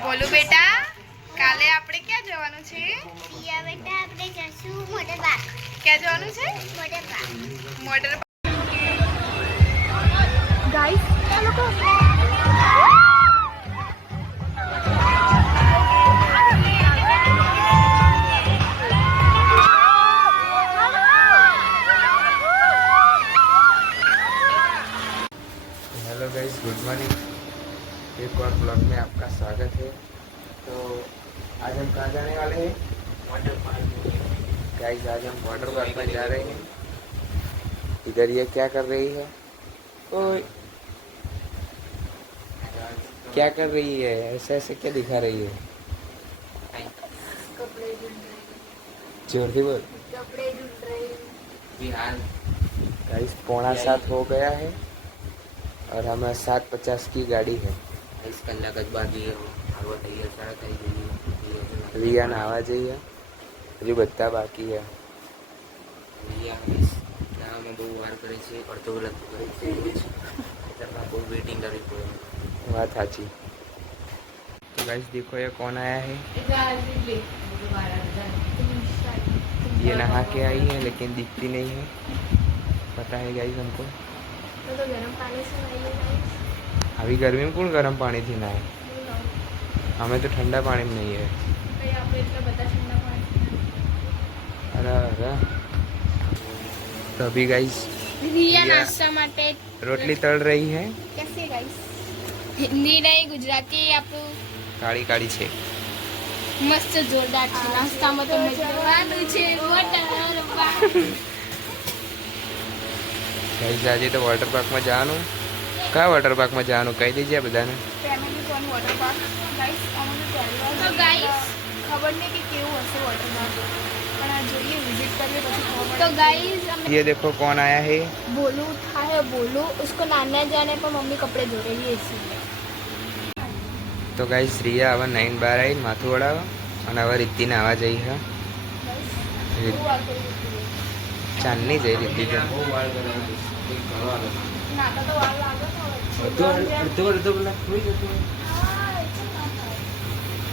બોલું બેટા, કાલે આપણે ક્યાં જવાનું છે? રિયા બેટા આપણે જશું મોટર પાર્ક. ક્યાં જવાનું છે? Motor park. મોટર ગાઈસ આ લોકો हेलो गाइस, गुड मॉर्निंग। एक और ब्लॉग में आपका स्वागत है। तो आज हम कहाँ जाने वाले हैं? Water park. गाइस आज हम वाटर पार्क में जा रहे हैं। इधर ये क्या कर रही है? ओए क्या कर रही है? ऐसे ऐसे क्या दिखा रही है? कपड़े ढूंढ रही. जोर से बोल। कपड़े ढूंढ रही. गाइस 6:45 हो गया है और हमें 7:50 की गाड़ी है। કલાક જ બાકી આવવા તૈયાર સારા થઈ ગઈ. रिया नहावा जाइए, હજુ બધા બાકી है। અમે બહુ વાર કરી છે, અડધો કલાક કરી છે, એટલે બહુ વેઇટિંગ કરવી પડે। बात साची। तो गाइस देखो ये कौन आया है। ये नहा के आई है लेकिन दिखती नहीं है। पता है गाइस हमको। तो गरम पानी से नहाइए. अभी गर्मी में कौन गर्म पानी थी नहाए? हमें तो ठंडा पानी में नहीं है। अरे अरे तो अभी गाइस રિયા નાસ્તા માટે रोटली तल रही है। कैसे गाइस? હિન્દી નહીં ગુજરાતી આપણું काली काली छे। મસ્ત જોરદાર છે. નાસ્તામાં તો મજવાનું છે. મોટર गाइस आज तो वाटर पार्क में जानो। क्या वाटर पार्क में जानो कही दीजिए बधाने। Family fun water park guys અમને પહેલી વાર તો ગાઈસ ખબર નહીં કે કેવું હશે વોટર પાર્ક, પણ આ જોઈએ વિઝિટ કરીએ પછી ખબર तो પડે। गाइस ये देखो कौन आया है। बोलू उठा है. बोलू उसको नाना जाने पर मम्मी कपड़े धो रही है इसीलिए. तो गाइस रिया હવે નાઈન બાર આવી માથું વળાવો અને હવે રીતિને આવવા જઈ છે। ચાંદની જઈ રીતિ તો બહુ વાર કરે નાતા તો વાર લાગે ને હવે. અડધો કલાક થોડી જતો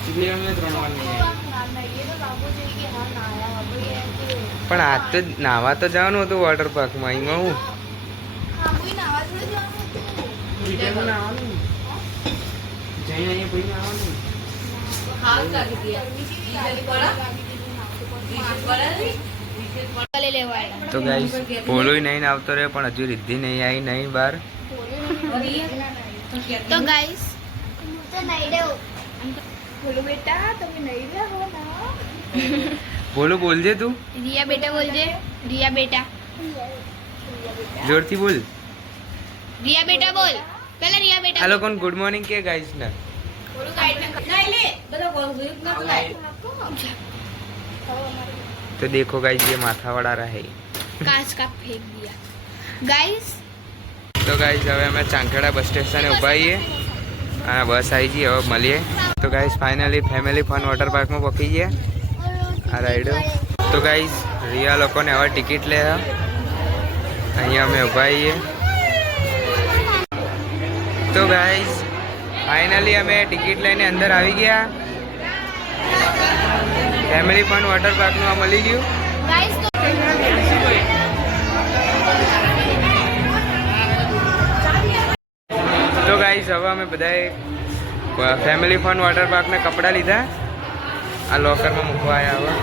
એટલે અમે 3 વાર નહીં ના નહીં એ તો લાગવું જોઈએ કે હા નાયા આપણે એમ કે પણ આજ તો નાવા તો જવાનું હતું વોટર પાર્કમાં। એમાં હું હા કોઈ નાવા જોડે જવાનું હતું. રિટર્ન આવવાનું જઈને અહીંયા પછી આવવાનું। ले लेवा તો ગાઈસ બોલોય નહીં આવતો રહ્યો પણ હજુ રિદ્ધિ નહીં આવી નહીં બહાર। तो गाइस तो नहीं दे બોલું બેટા તમે નહીં રહો ના. બોલો બોલજે તું रिया बेटा बोल दे. रिया बेटा. જોરથી બોલ। रिया बेटा बोल. पहले रिया बेटा આ લોકોને ગુડ મોર્નિંગ કે ગાઈસ ને। तो देखो गाइस ये माथा वाला रहा है। कांच का फेंक दिया. गाइस तो गाइस હવે અમે ચાંખેડા બસ સ્ટેશને ઊભા છીએ અને બસ આવી ગઈ હવે મળીએ। તો guys finally family fun water પાર્કમાં પહોંચી ગયા આ રાઈડો। તો ગાઈસ રિયા લોકોને હવે ટિકિટ લે અહીંયા અમે ઊભા છીએ। તો ગાઈસ ફાઇનલી અમે ટિકિટ લઈને અંદર આવી ગયા। ફેમિલી ફન વોટર પાર્કનું આ મળી ગયું। गाइस તો ગાઈસ હવે અમે બધાએ ફેમિલી ફન વોટર પાર્કના કપડાં લીધા આ લોકરમાં મૂકવા આવ્યા।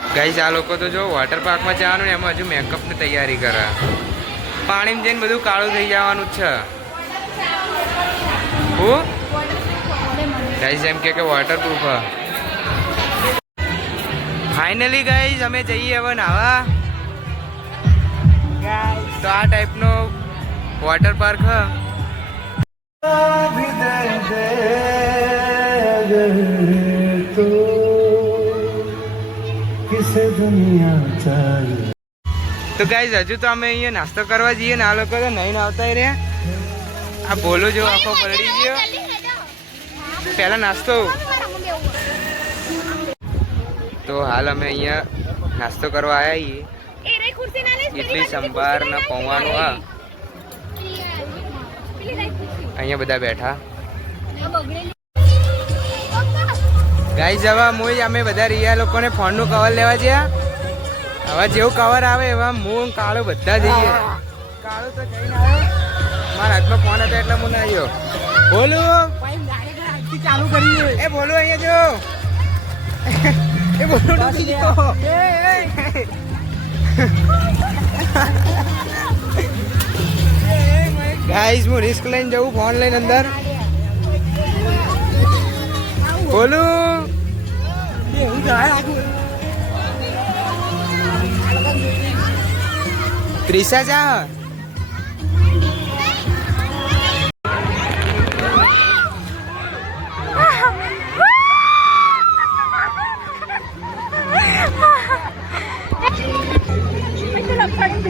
હવે ગાઈસ આ લોકો તો જો વોટર પાર્કમાં જવાનું ને એમાં હજુ મેકઅપની તૈયારી કરે। પાણીમાં જઈને બધું કાળું થઈ જવાનું જ છે। હું ગાઈસ એમ કે વોટર પ્રૂફ હ। ફાઇનલી ગાઈસ અમે જઈએ હવે નાવા। તો આ ટાઈપનો वाटर पार्क है। तो गाइस हजू तो अमे अहीं नास्तो करवा जाइए ने आ लोको तो नहीं आवता रह्या। आ बोलो जो आखो पलड़ी गयो पहला नास्तो। तो हाल अमे अहीं नास्तो करवा आया ही इडली संभार ने पौवानुं आ અહીંયા બધા બેઠા. ગાઈસ હવે અમે બધા રિયા લોકોને ફોનનું કવર લેવા ગયા. હવે જેવું કવર આવે એવા હું કાળો બધા જઈએ. કાળો તો જઈને આવ્યો, મારા હાથમાં ફોન હતો એટલે હું ના આવ્યો. બોલું ચાલુ કરીએ. એ બોલું અહીંયા જો. એ બોલું ગાઈસ હું રિસ્ક લઈને જવું ફોન લઈને અંદર. બોલું ત્રિષા જા.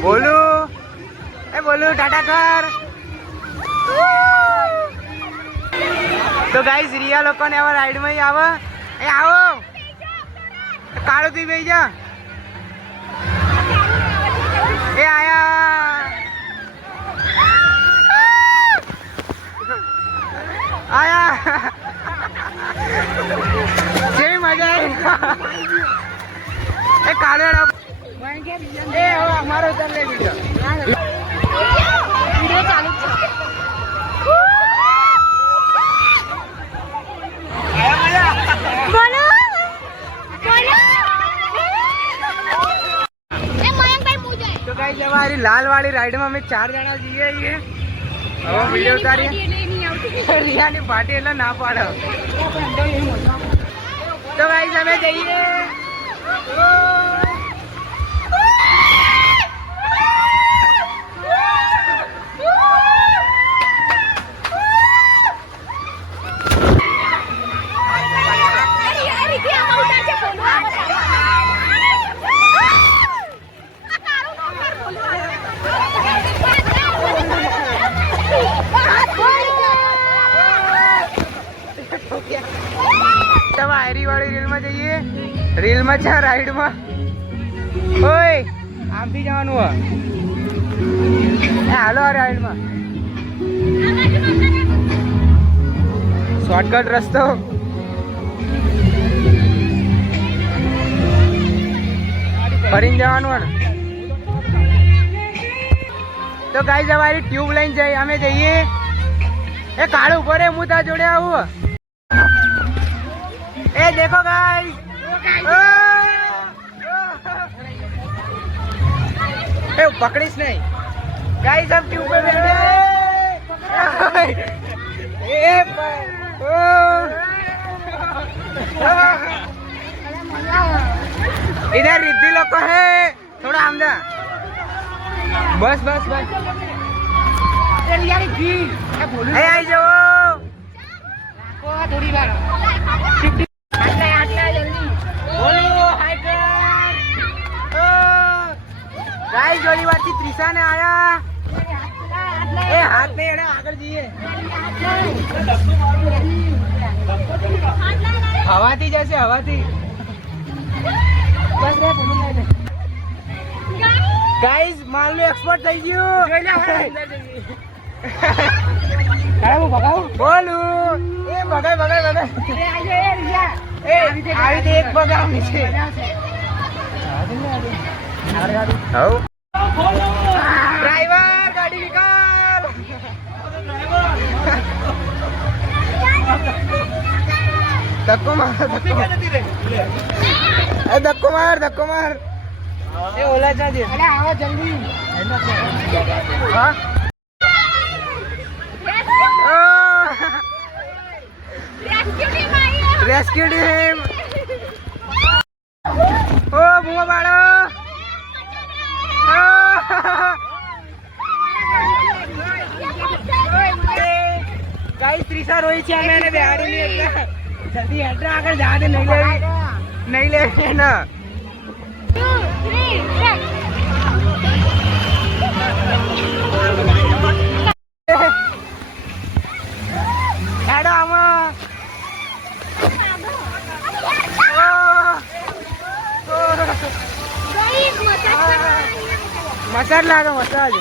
બોલું એ બોલું ટાટા કર. તો ગાઈસ રિયા લોકોને હવે રાઈડમાં આવે. એ આવો કાળો તું બેસી જા. એ આયા આયા કેવી મજા આવી. એ કાળો એ હવે અમારો ઉતર લઈ લીધો. ચાલુ છે. તો ગાઈસ અમારી લાલ વાળી રાઈડમાં અમે 4 જણા જઈએ છીએ. હવે વિડીયો ઉતારીએ. રિયાની પાર્ટી એટલે ના પાડો. તો ગાઈસ અમે જઈએ. આયરી વાળી રીલમાં જઈએ. રીલમાં છે રાઈડમાં. ઓય આમથી જવાનું હોય. હાલો આ રાઈડમાં શોર્ટકટ રસ્તો. ફરીને જવાનું હોય ને. તો ગાઈસ અમારી ટ્યુબ લઈને જઈએ અમે જઈએ. એ કાળું ઉભો રે હું તારા જોડે આવું. ए देखो गाइस. ए पकड़ीस नहीं गाइस. हम ट्यूब पे बैठे इधर रिद्धि लोग को है थोड़ा आमदा. बस बस बस आई जाओ थोड़ी बार. गाइस जोड़ी बात त्रिषा ने आया. ए हाथ नहीं अड़ा आगे जाइए. हवा थी जैसे हवा थी. बस रे बोलूं ले. गाइस मान लो एक्सपर्ट થઈ ગયું. કાળા હું ભગાઉ બોલું. એ ભગાય ભગાય ભગાય. અરે આજે એ રિયા એ આવી તે એક ભગાવની છે. હવ ડ્રાઈવર ગાડી નિકાલ. ધક્કો માર ધક્કો માર ધક્કો માર. એ ઓલા જાજે. અરે આવો જલ્દી. હા રેસ્ક્યુ ટીમ. ઓ બુમા બાળો. ગાઈસ ત્રિષા રોઈ છે. અમે એને બેહાડી ની એટલે જલ્દી હેડ્રા આગળ જા દે. નહીં લેવી ને. હેડો આમાં. મસાજ લાગે મસાજ.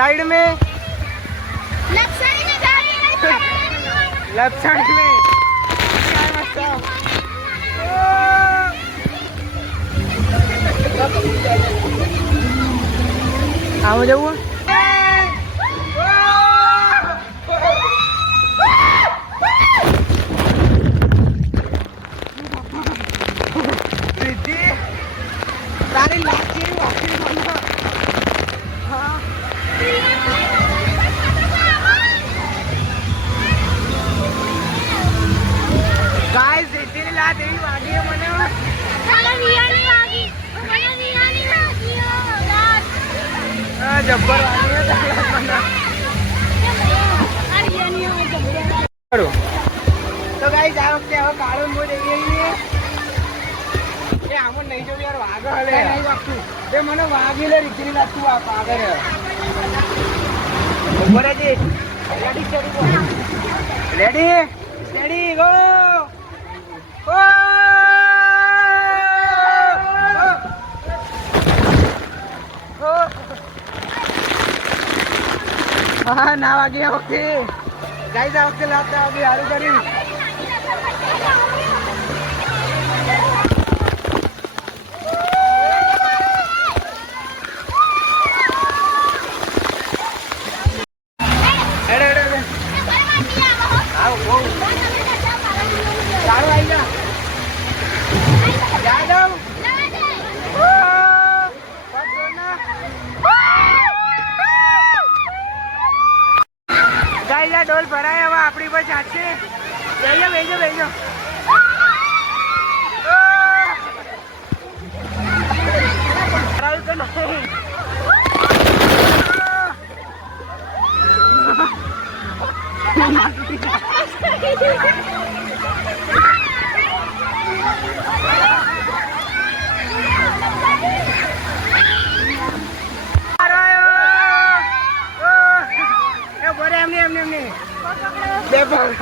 साइड में લક્ષણી ને ગાડી लेफ्ट साइड में आओ जाओ તારી લાગી વાકી મને હા ગાઈસ એટલી લાત એવી વાગી છે મને મને વિયાની વાગી મને વિયાની વાગી લાત જબ્બર વાગી છે મને આ વિયાની જબ્બર તો ગાઈસ આ વખતે હવે કાળો મો જઈએ છીએ એ આમો નહીં જો યાર વાગે હલે નહીં વાગતું એ મને વાગી લે રીતની લાગતું આ પાગળ ઉપર જ રેડી ચડી રેડી રેડી ગો ઓ હા ના વાગી આ વખતે ગાઈસ આ વખતે લાગતા આવી હારું કરી ડોલ ભરાય હવે આપણી પર ચાલશે બેજો બેજો બેજો તો નહીં બે પગ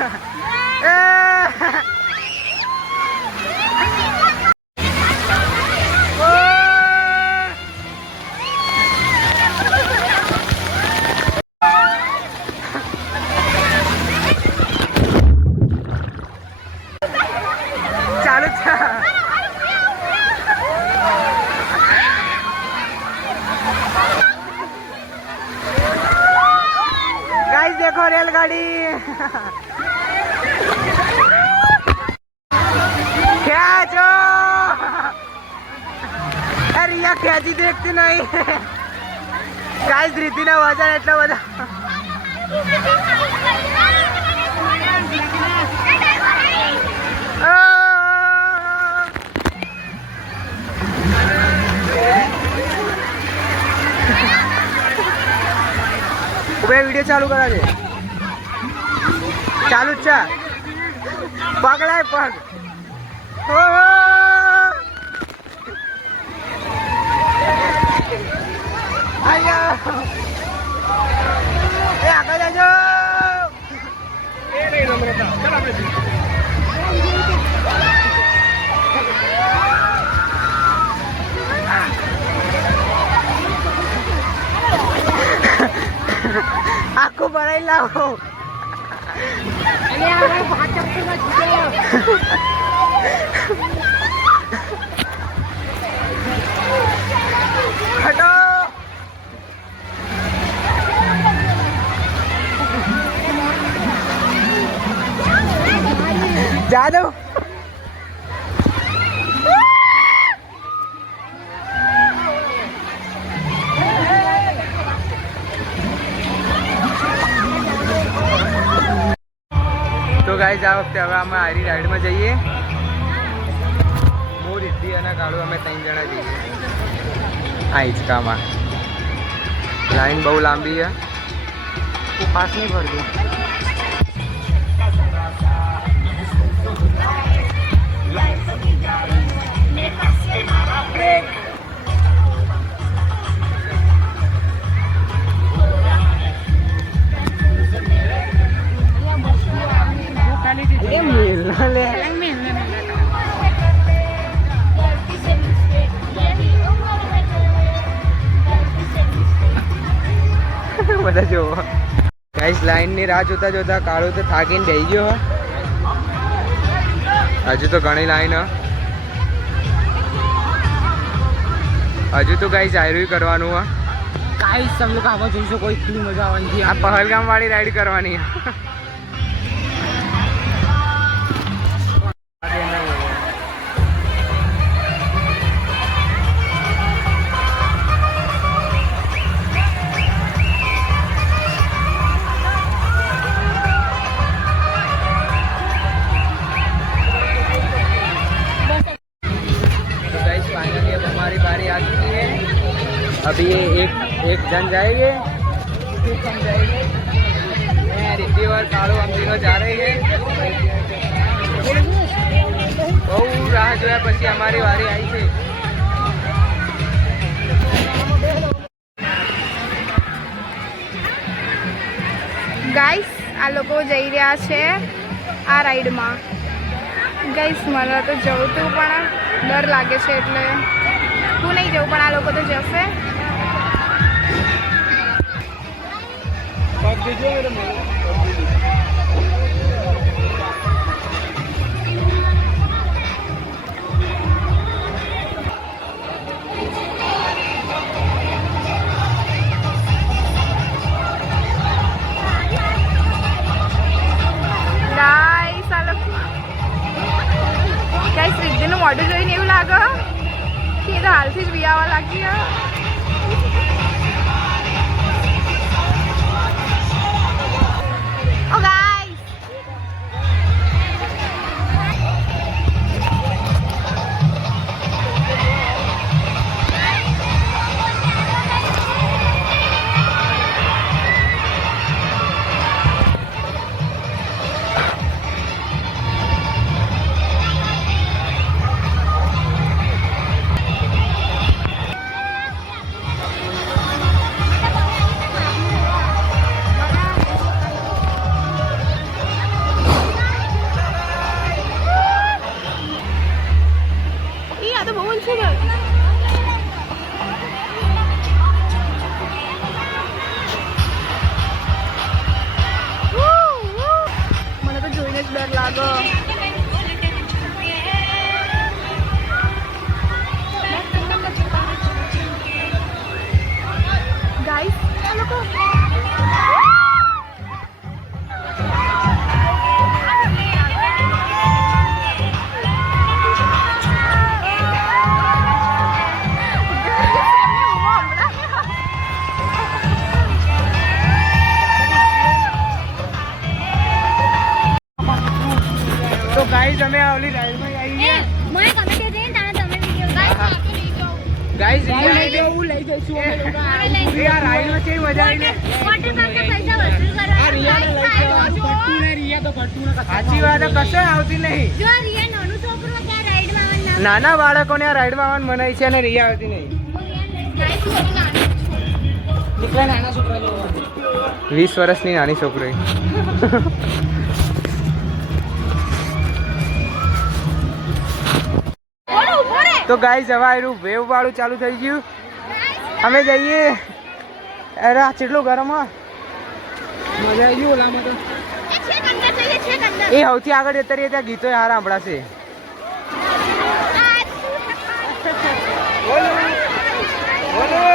ચાલુ છે गाइस देखो रेलगाड़ी खेचो अरे या खेची देखती नहीं गाइस धृति ना वजन એટલો બધો वीडियो चालू करा दे चालू चा पगलाय पग हो आया ए आगे जाओ ए नहीं नम्रता चल आगे આખું ભરાઈ લાવો અને આ ભાચકમાં છૂટો હટો જા દો તો ગાઈસ આ વખતે હવે અમે આરી રાઈડમાં જઈએ હું રીતિ અને કાળુ અમે 3 જણા જઈએ આ હિંચકામાં લાઈન બહુ લાંબી છે તું પાસ નહીં ભરજો બધા જોવો ગાઈસ. લાઈનની રાહ જોતા જોતા કાળો તો થાકીને બેસી ગયો. હજુ તો ઘણી લાઈન હજુ તો ગાઈસ આયરું કરવાનું હા. ગાઈસ તમે લોકો આમાં જોઈ શકો એટલી મજા આવવાની છે. આ પહલગામ વાળી રાઈડ કરવાની. तो गाइस फाइनली अब हमारी बारी आ चुकी है. अभी ये एक जन जाएंगे, फिर हम जाएंगे. मैं रिद्धि और कालू हम तीनों जा रहे हैं. બહુ રાહ જોયા પછી અમારી વારી આવી છે. ગાઈસ આ લોકો જઈ રહ્યા છે આ રાઈડમાં. ગાઈસ મને તો જવું તું પણ ડર લાગે છે એટલે હું નહીં જવું, પણ આ લોકો તો જશે. ગાઈસ આ લોકો ગાઈસ રિદ્ધિનું મોઢું જોઈને એવું લાગે કે એ તો હાલથી જ બિયાવા લાગી. ઓ ગાઈસ આ તો બહુ ઊંચું છે. મને તો જોઈને જ ડર લાગે. ગાઈસ આ લોકો તો ગાઈસ અમે ઓલી રાઈડમાં આવી ગયા. મને કમેન્ટ દે તાણે તમે વિડિયો ગાઈસ લઈ જઈશું અમે લોકો. આ રાઈડમાં કેવી મજા આવી ને. વોટર પાર્કના પૈસા વસૂલ કરવા. સાચી વાત કશે આવતી નહીં. જો રિયા નાનું છોકરો ત્યાં રાઈડમાં આવવાનું નાના બાળકોને આ રાઈડમાં આવવાનું મનાય છે અને રિયા આવતી નહીં. નાના છોકરા 20 વર્ષની નાની છોકરી. તો ગાઈસ હવે આયરું વેવ વાળું ચાલુ થઈ ગયું. અમે જઈએ. અરે આ કેટલું ગરમ હા. મજા આવી ગઈ ઓલામાં તો. એ સૌથી આગળ જતા રહીએ ત્યાં ગીતો હારા સંભળાશે. બોલો બોલો.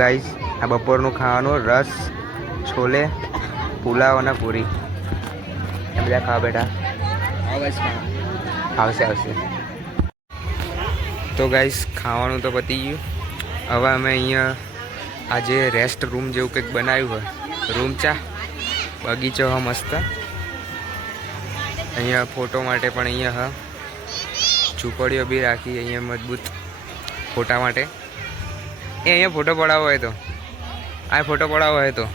ગાઈસ આ બપોરનું ખાવાનું રસ, છોલે, પુલાવ અને પૂરી એ બધા ખાવા બેઠા. આવશે. તો ગાઈસ ખાવાનું તો પતી ગયું. હવે અમે અહીંયા આજે રેસ્ટ રૂમ જેવું કંઈક બનાવ્યું હોય. રૂમ ચા બગીચો હા મસ્ત. અહીંયા ફોટો માટે પણ અહીંયા હા ઝૂંપડીઓ બી રાખી અહીંયા મજબૂત ફોટા માટે. એ અહીંયા ફોટો પડાવવો હોય તો આ ફોટો પડાવવો હોય તો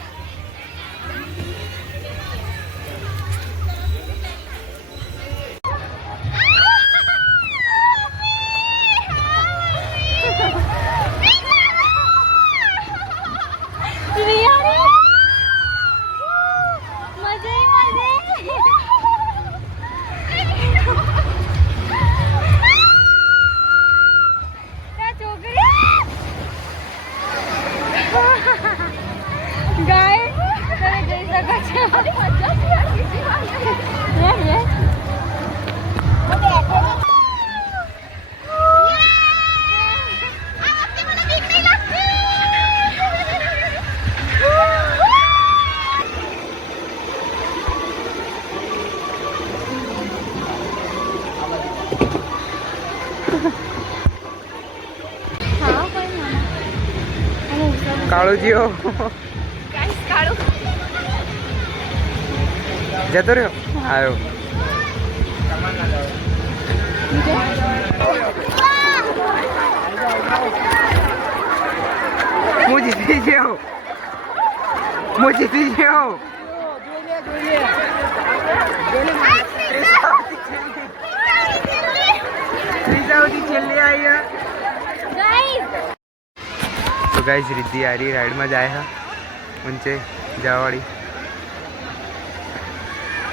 કાળુજીઓ જતો રહ્યો આવ્યો. હું જીતી ગયો. છેલ્લી આવી. तो गाइस रिद्धि आ रही राइड में जाए है उनसे जावाड़ी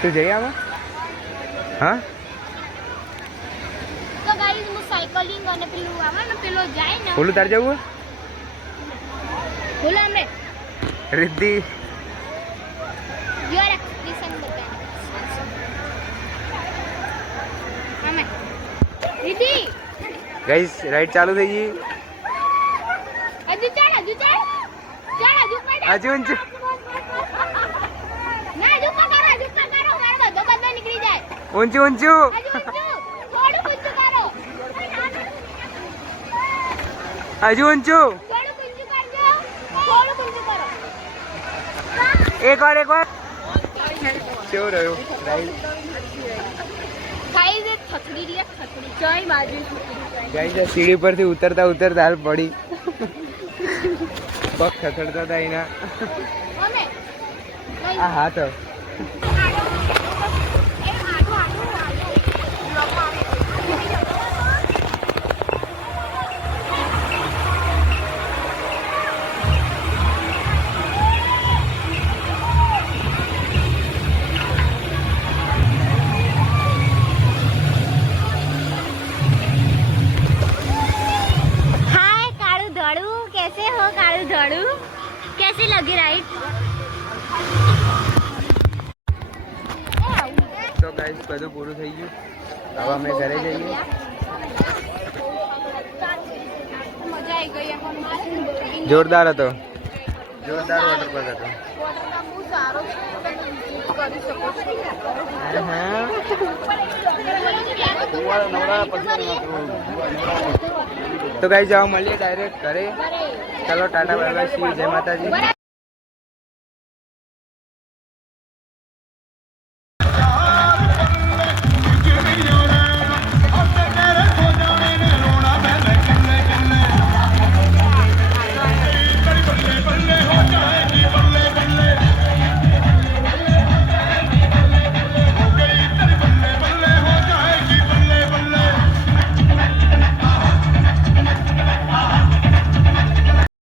तो जाइए आवा. हाँ તો ગાઈસ હું સાયકલિંગ અને પેલું આવે ને પેલો જાય ને બોલું તાર જવું બોલો અમે रिद्धि યોર એક્સપ્રેશન બતાવો અમે દીદી गाइस राइड चालू થઈ ગઈ. હજુ ચાલ હજુ પડ હજુ ઊંચું ના હજુ પકડો મારો બધો બધો નીકળી જાય ઊંચું હજુ થોડું ઊંચું કરો હજુ ઊંચું થોડું ઊંચું કરજો થોડું ઊંચું કરો એક વાર કેવું રહ્યું રાઈડ ગાઈસ એ થથડી રે થથડી ચાય બાજુ ગાઈસ આ સીડી પરથી ઉતરતા હાલ પડી. પગ ખસડતા હતા એના. અમે આ હાથ कैसी लगी राइड તો ગાઈસ બધું પૂરું થઈ ગયું. હવે અમે ઘરે જઈએ. મજા આવી ગઈ જોરદાર હતો. જોરદાર વોટર પાર્ક હતો. બહુ સારો છે, તમે કરી શકો છો. તો ગાઈસ જાઓ મળીએ ડાયરેક્ટ ઘરે. ચલો ટાટા બાય બાય સી જય માતાજી.